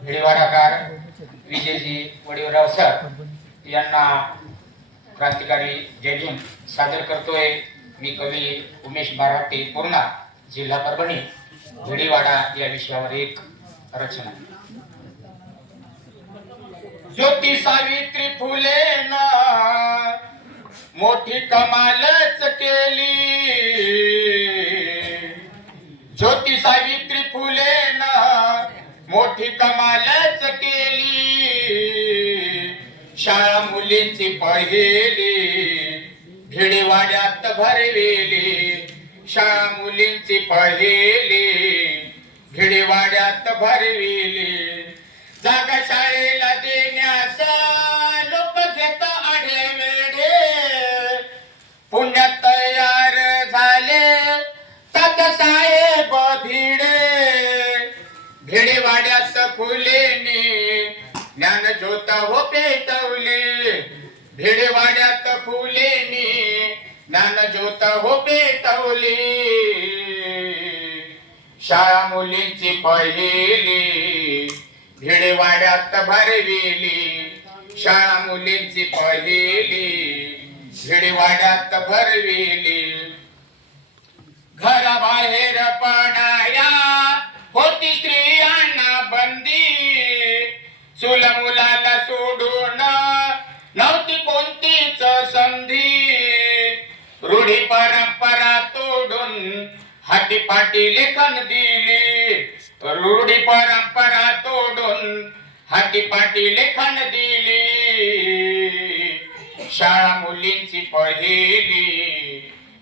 भिडेवाडाकार Vijayji वडीवराव sir यांना क्रांतिकारी जय भीम सादर करतोय। मी कवी उमेश बाराटे पूर्णा, जिल्हा परभणी, भिडेवाडा या विषयावर एक रचना। ज्योती सावित्री फुलेन मोठी कमालच केली, ज्योती सावित्री फुलेन मोठी कमालच केली, शाळा मुलींची पहिली भिडेवाड्यात भरविली, शाळा मुलींची पहिली भिडेवाड्यात भरविली, जागा शाळेला देण्यास लोक घेत आढेवेढे, पुण्यात तयार झाले तात्यासाहेब भिडे, भिडेवाड्यात फुलेने ज्ञानज्योत हो पेटवली, भिडेवाड्यात फुलेने ज्ञानज्योत हो पेटवली, शाळा मुलींची पहिली भिडेवाड्यात भरविली, शाळा मुलींची पहिली भिडेवाड्यात भरविली, घराबाहेर पडाया होती स्त्रियांना बंदी, चूल मुलाला सोडून नव्हती कोणतीच संधी, रूढी परंपरा तोडून हातीपाटी लेखन दिली, रूढी परंपरा तोडून हातीपाटी लेखन दिली, शाळा मुलींची पहिली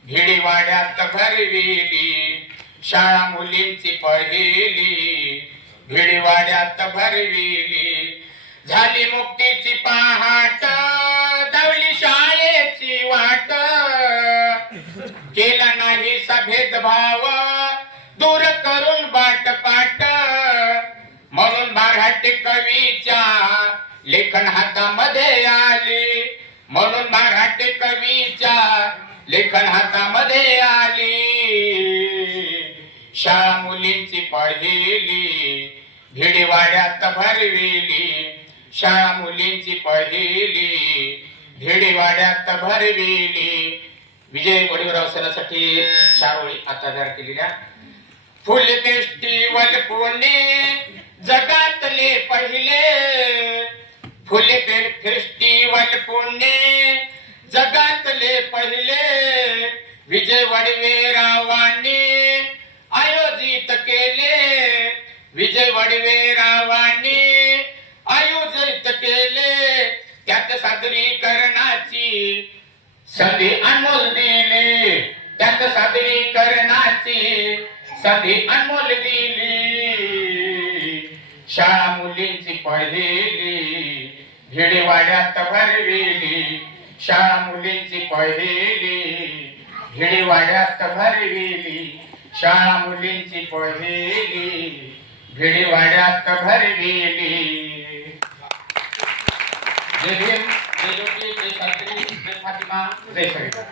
भिडेवाड्यात भरविली, शाळा मुलींची पहिली भिडेवाड्यात भरविली, झाली मुक्तीची पहाट दवली शाळेची वाट, केला नाही भेदभाव दूर करून बाटपाट, म्हणून मराठी कवीच्या लेखन हातामध्ये आली, म्हणून मराठी कवीच्या लेखन हातामध्ये आली, शाळा मुलींची पहिली भिडेवाड्यात भरविली, शाळा मुलींची पहिली भिडेवाड्यात भरविली। विजय वडीवराव सरांसाठी शाळोळी आता तयार केलेल्या। फुल फेस्टिवल पुणे जगातले पहिले, फुल फेस्टिवल पुणे जगातले पहिले, विजय वडीवरावांनी आयोजित केले, विजय वडीवरावांनी आयोजित केले, त्यात सादरीकरणाची संधी अनमोल दिली, त्यात सादरीकरणाची संधी अनमोल दिली, शाळा मुलींची पहिली भिडेवाड्यात भरविली, शाळा मुलींची पहिली भिडेवाड्यात भरविली, शाळा मुलींची पहिली भिडेवाड्यात भरविली। जय भीम, जय ज्योती, जय सावित्री, जय फातिमा, जय सविता।